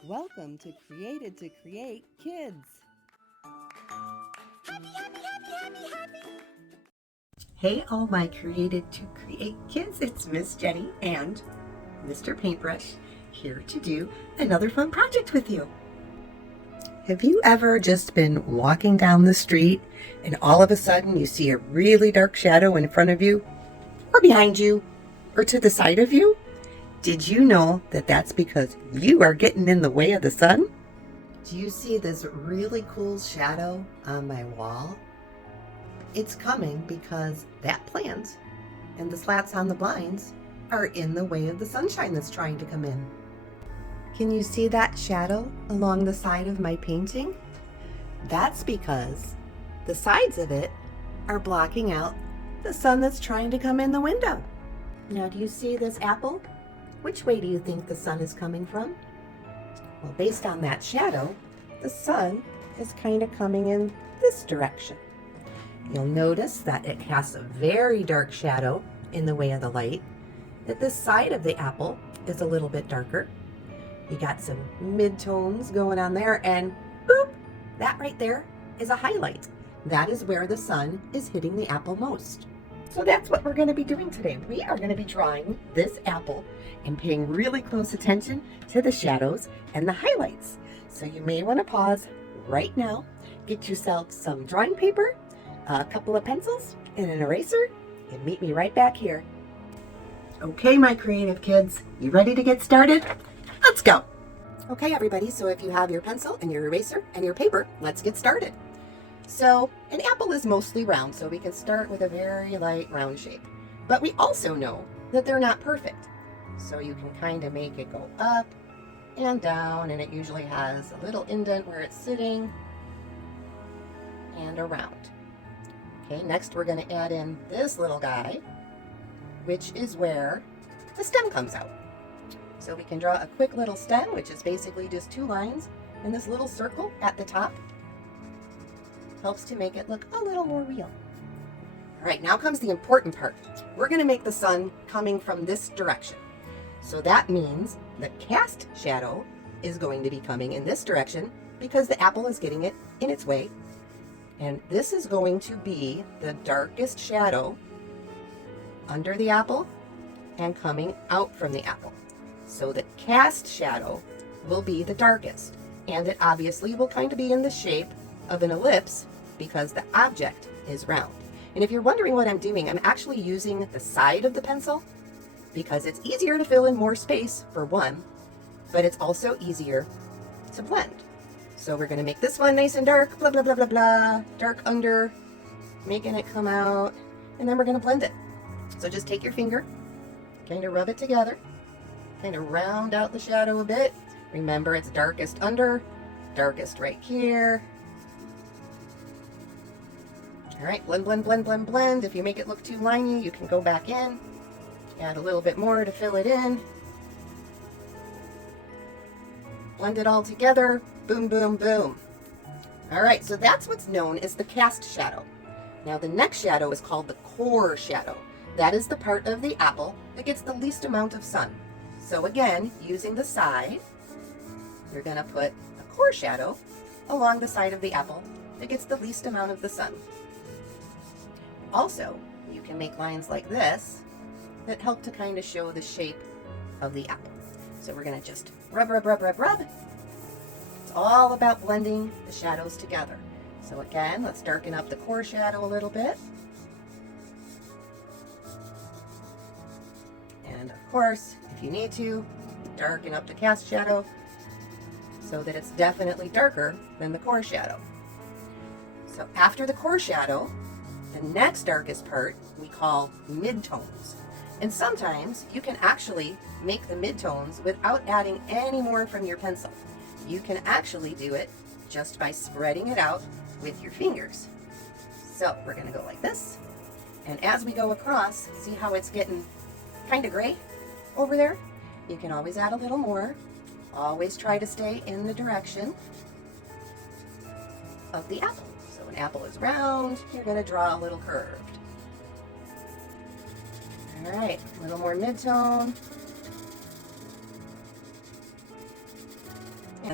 Welcome to Created to Create Kids. Hey, all my Created to Create kids, it's Miss Jenny and Mr. Paintbrush here to do another fun project with you. Have you ever just been walking down the street and all of a sudden you see a really dark shadow in front of you or behind you or to the side of you? Did you know that that's because you are getting in the way of the sun? Do you see this really cool shadow on my wall? It's coming because that plant and the slats on the blinds are in the way of the sunshine that's trying to come in. Can you see that shadow along the side of my painting? That's because the sides of it are blocking out the sun that's trying to come in the window. Now, do you see this apple? Which way do you think the sun is coming from? Well, based on that shadow, the sun is kind of coming in this direction. You'll notice that it casts a very dark shadow in the way of the light, that this side of the apple is a little bit darker. You got some mid-tones going on there, and boop, that right there is a highlight. That is where the sun is hitting the apple most. So that's what we're going to be doing today. We are going to be drawing this apple and paying really close attention to the shadows and the highlights. So you may want to pause right now, get yourself some drawing paper, a couple of pencils, and an eraser, and meet me right back here. Okay, my creative kids, you ready to get started? Let's go. Okay, everybody, so if you have your pencil and your eraser and your paper, let's get started. So an apple is mostly round, so we can start with a very light round shape. But we also know that they're not perfect. So you can kind of make it go up and down, and it usually has a little indent where it's sitting and around. Okay, next we're going to add in this little guy, which is where the stem comes out. So we can draw a quick little stem, which is basically just two lines, and this little circle at the top helps to make it look a little more real. All right, now comes the important part. We're going to make the sun coming from this direction. So that means the cast shadow is going to be coming in this direction because the apple is getting it in its way. And this is going to be the darkest shadow under the apple and coming out from the apple. So the cast shadow will be the darkest, and it obviously will kind of be in the shape of an ellipse because the object is round. And if you're wondering what I'm doing, I'm actually using the side of the pencil because it's easier to fill in more space for one, but it's also easier to blend. So we're going to make this one nice and dark, blah, blah, blah, blah, blah, dark under, making it come out, and then we're going to blend it. So just take your finger, kind of rub it together, kind of round out the shadow a bit. Remember, it's darkest under, darkest right here. All right, blend, blend, blend, blend, blend. If you make it look too liney, you can go back in, add a little bit more to fill it in. Blend it all together, boom, boom, boom. All right, so that's what's known as the cast shadow. Now the next shadow is called the core shadow. That is the part of the apple that gets the least amount of sun. So again, using the side, you're gonna put a core shadow along the side of the apple that gets the least amount of the sun. Also, you can make lines like this that help to kind of show the shape of the apple. So we're gonna just rub, rub, rub, rub, rub. It's all about blending the shadows together. So again, let's darken up the core shadow a little bit. And of course, if you need to, darken up the cast shadow so that it's definitely darker than the core shadow. So after the core shadow, the next darkest part we call midtones. And sometimes you can actually make the midtones without adding any more from your pencil. You can actually do it just by spreading it out with your fingers. So we're going to go like this. And as we go across, see how it's getting kind of gray over there? You can always add a little more. Always try to stay in the direction of the apple. So an apple is round, you're going to draw a little curved. All right, a little more mid-tone.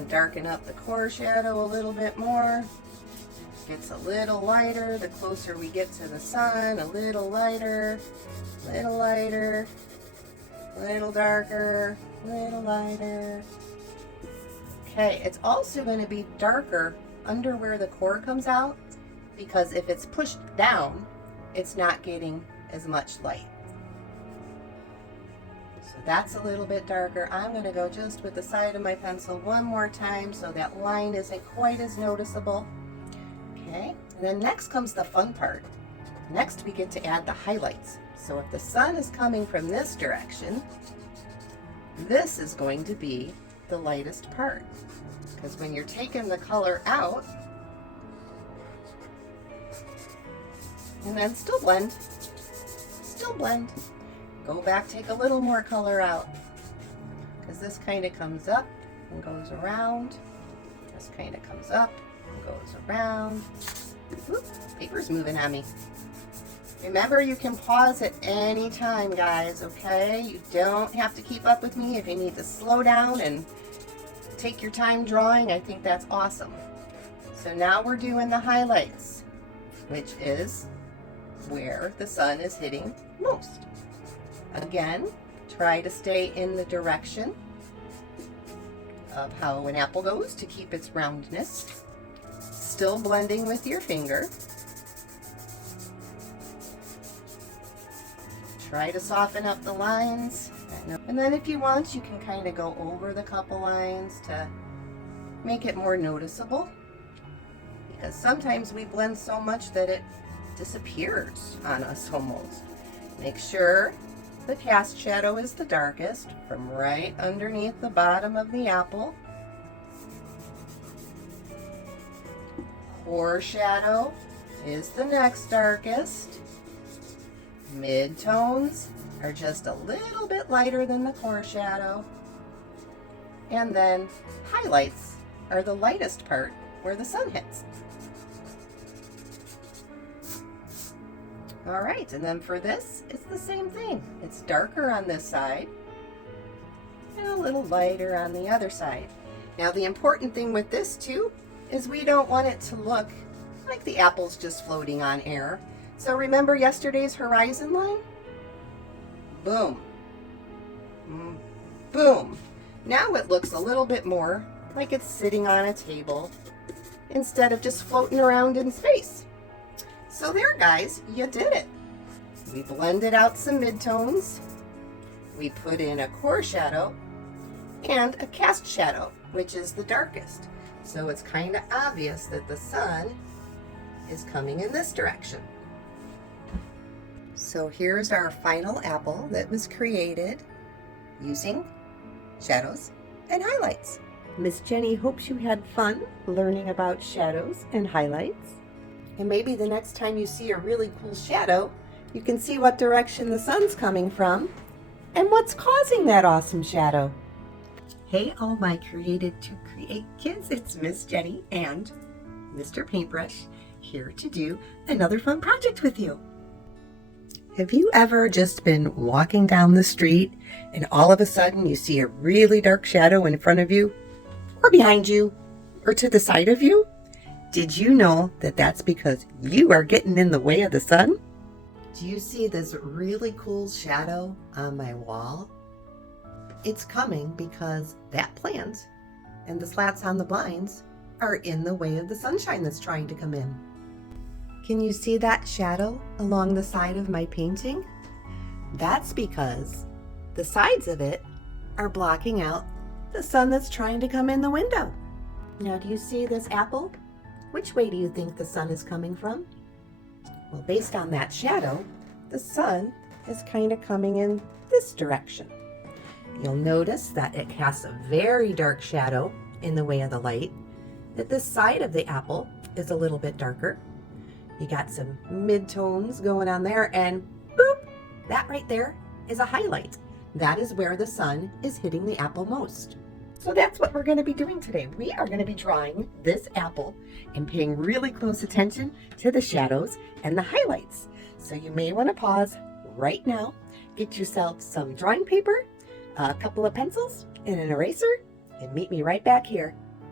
even darken up the core shadow a little bit more. Gets a little lighter the closer we get to the sun, a little lighter, little lighter, little darker, little lighter. Okay, it's also going to be darker under where the core comes out, because if it's pushed down, it's not getting as much light. So that's a little bit darker. I'm going to go just with the side of my pencil one more time so that line isn't quite as noticeable. Okay, and then next comes the fun part. Next we get to add the highlights. So if the sun is coming from this direction, this is going to be the lightest part. Because when you're taking the color out, and then still blend, go back, take a little more color out. Because this kind of comes up and goes around. This kind of comes up and goes around. Oop, paper's moving on me. Remember, you can pause at any time, guys, okay? You don't have to keep up with me. If you need to slow down and take your time drawing, I think that's awesome. So now we're doing the highlights, which is where the sun is hitting most. Again, try to stay in the direction of how an apple goes to keep its roundness. Still blending with your finger. Try to soften up the lines. And then if you want, you can kind of go over the couple lines to make it more noticeable. Because sometimes we blend so much that it disappears on us almost. Make sure the cast shadow is the darkest from right underneath the bottom of the apple. Core shadow is the next darkest. Mid-tones are just a little bit lighter than the core shadow. And then highlights are the lightest part where the sun hits. All right, and then for this, it's the same thing. It's darker on this side and a little lighter on the other side. Now the important thing with this too is we don't want it to look like the apple's just floating on air. So remember yesterday's horizon line? Boom. Boom. Now it looks a little bit more like it's sitting on a table instead of just floating around in space. So there, guys, you did it. We blended out some midtones. We put in a core shadow and a cast shadow, which is the darkest. So it's kind of obvious that the sun is coming in this direction. So here's our final apple that was created using shadows and highlights. Miss Jenny hopes you had fun learning about shadows and highlights. And maybe the next time you see a really cool shadow, you can see what direction the sun's coming from and what's causing that awesome shadow. Hey, all my Created to Create kids, it's Miss Jenny and Mr. Paintbrush here to do another fun project with you. Have you ever just been walking down the street and all of a sudden you see a really dark shadow in front of you or behind you or to the side of you? Did you know that that's because you are getting in the way of the sun? Do you see this really cool shadow on my wall? It's coming because that plant and the slats on the blinds are in the way of the sunshine that's trying to come in. Can you see that shadow along the side of my painting? That's because the sides of it are blocking out the sun that's trying to come in the window. Now, do you see this apple? Which way do you think the sun is coming from? Well, based on that shadow, the sun is kind of coming in this direction. You'll notice that it casts a very dark shadow in the way of the light, that this side of the apple is a little bit darker. You got some mid-tones going on there, and boop, that right there is a highlight. That is where the sun is hitting the apple most. So that's what we're going to be doing today. We are going to be drawing this apple and paying really close attention to the shadows and the highlights. So you may want to pause right now, get yourself some drawing paper, a couple of pencils, and an eraser, and meet me right back here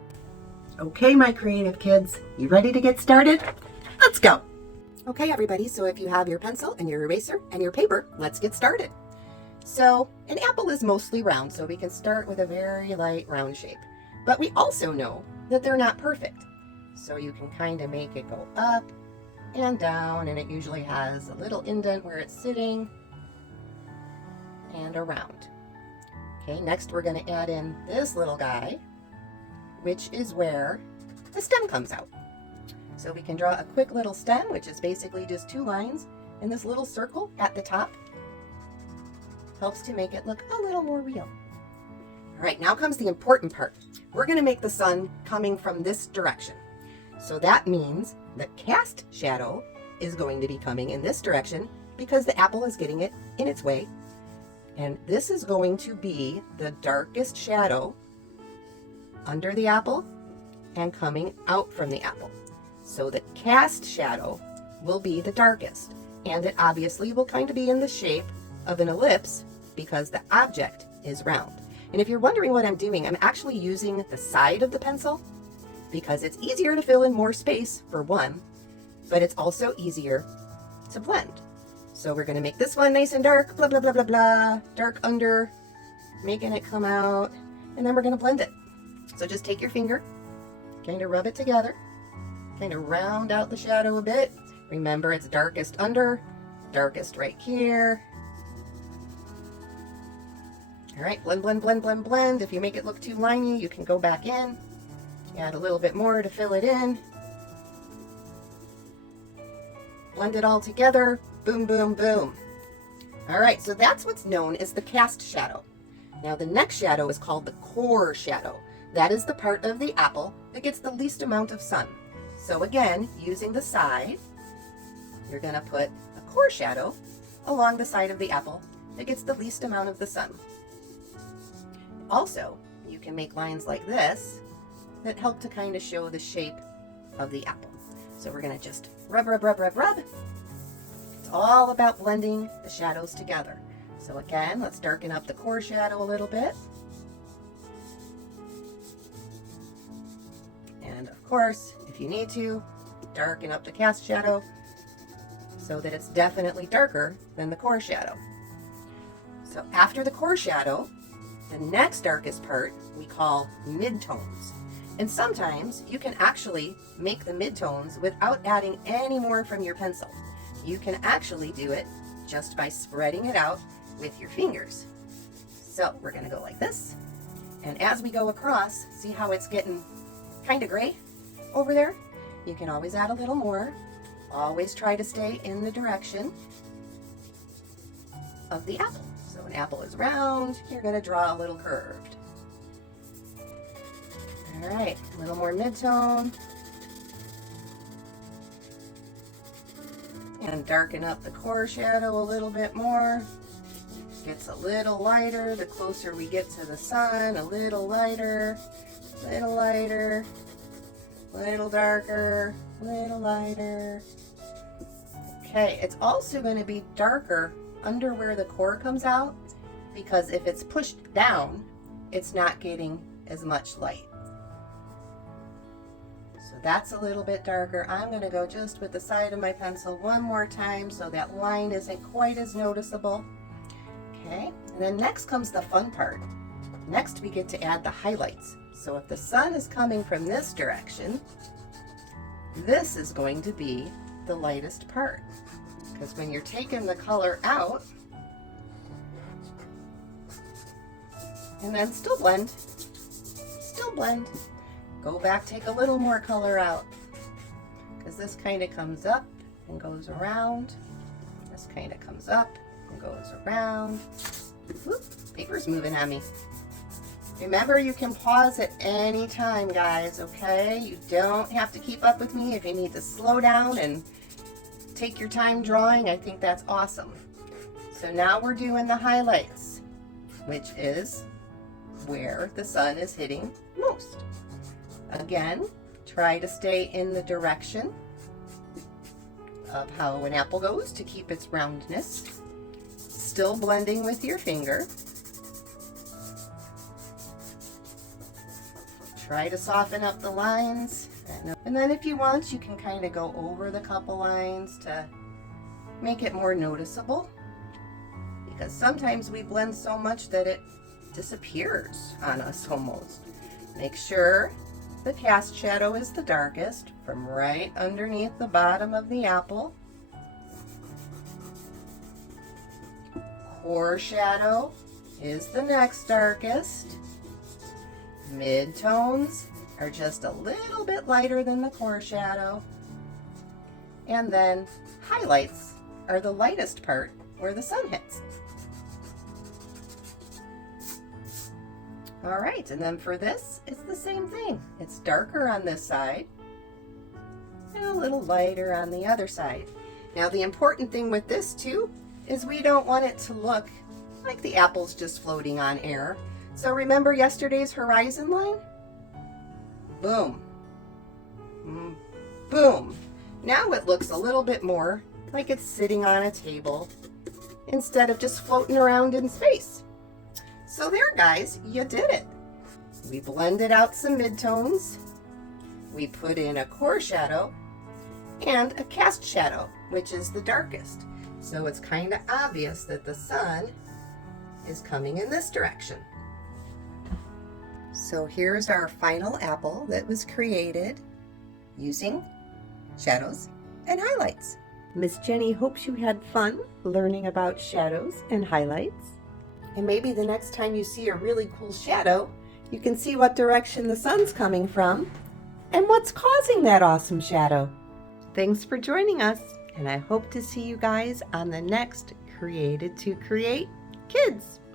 Okay, my creative kids, you ready to get started? Let's go. Okay, everybody, so if you have your pencil and your eraser and your paper, let's get started. So an apple is mostly round, so we can start with a very light round shape. But we also know that they're not perfect. So you can kind of make it go up and down, and it usually has a little indent where it's sitting and around. Okay, next we're going to add in this little guy, which is where the stem comes out. So we can draw a quick little stem, which is basically just 2 lines, and this little circle at the top helps to make it look a little more real. All right, now comes the important part. We're going to make the sun coming from this direction. So that means the cast shadow is going to be coming in this direction because the apple is getting it in its way. And this is going to be the darkest shadow under the apple and coming out from the apple. So the cast shadow will be the darkest, and it obviously will kind of be in the shape of an ellipse because the object is round. And if you're wondering what I'm doing, I'm actually using the side of the pencil because it's easier to fill in more space for one, but it's also easier to blend. So we're going to make this one nice and dark, blah, blah, blah, blah, blah, dark under, making it come out, and then we're going to blend it. So just take your finger, kind of rub it together, kind of round out the shadow a bit. Remember, it's darkest under, darkest right here. All right, blend, blend, blend, blend, blend. If you make it look too liney, you can go back in, add a little bit more to fill it in. Blend it all together, boom, boom, boom. All right, so that's what's known as the cast shadow. Now the next shadow is called the core shadow. That is the part of the apple that gets the least amount of sun. So again, using the side, you're going to put a core shadow along the side of the apple that gets the least amount of the sun. Also, you can make lines like this that help to kind of show the shape of the apple. So we're going to just rub, rub, rub, rub, rub. It's all about blending the shadows together. So again, let's darken up the core shadow a little bit. And of course, if you need to, darken up the cast shadow so that it's definitely darker than the core shadow. So after the core shadow, the next darkest part we call midtones. And sometimes you can actually make the midtones without adding any more from your pencil. You can actually do it just by spreading it out with your fingers. So we're going to go like this. And as we go across, see how it's getting kind of gray over there? You can always add a little more. Always try to stay in the direction of the apple. So an apple is round, you're going to draw a little curved. All right, a little more mid-tone. And darken up the core shadow a little bit more. Gets a little lighter the closer we get to the sun, a little lighter, little lighter. Little darker, little lighter. Okay, it's also going to be darker under where the core comes out because if it's pushed down, it's not getting as much light. So that's a little bit darker. I'm going to go just with the side of my pencil one more time so that line isn't quite as noticeable. Okay, and then next comes the fun part. Next we get to add the highlights. So if the sun is coming from this direction, this is going to be the lightest part. Because when you're taking the color out, and then still blend, go back, take a little more color out. Because this kind of comes up and goes around. This kind of comes up and goes around. Whoop, paper's moving on me. Remember, you can pause at any time, guys, okay? You don't have to keep up with me. If you need to slow down and take your time drawing, I think that's awesome. So now we're doing the highlights, which is where the sun is hitting most. Again, try to stay in the direction of how an apple goes to keep its roundness. Still blending with your finger. Try to soften up the lines. And then if you want, you can kind of go over the couple lines to make it more noticeable. Because sometimes we blend so much that it disappears on us almost. Make sure the cast shadow is the darkest from right underneath the bottom of the apple. Core shadow is the next darkest. Midtones are just a little bit lighter than the core shadow. And then highlights are the lightest part where the sun hits. All right, and then for this, it's the same thing. It's darker on this side and a little lighter on the other side. Now the important thing with this too is we don't want it to look like the apple's just floating on air. So remember yesterday's horizon line? Boom. Boom. Now it looks a little bit more like it's sitting on a table instead of just floating around in space. So there, guys, you did it. We blended out some midtones. We put in a core shadow and a cast shadow, which is the darkest. So it's kind of obvious that the sun is coming in this direction. So here's our final apple that was created using shadows and highlights. Miss Jenny hopes you had fun learning about shadows and highlights. And maybe the next time you see a really cool shadow, you can see what direction the sun's coming from and what's causing that awesome shadow. Thanks for joining us, and I hope to see you guys on the next Created to Create Kids.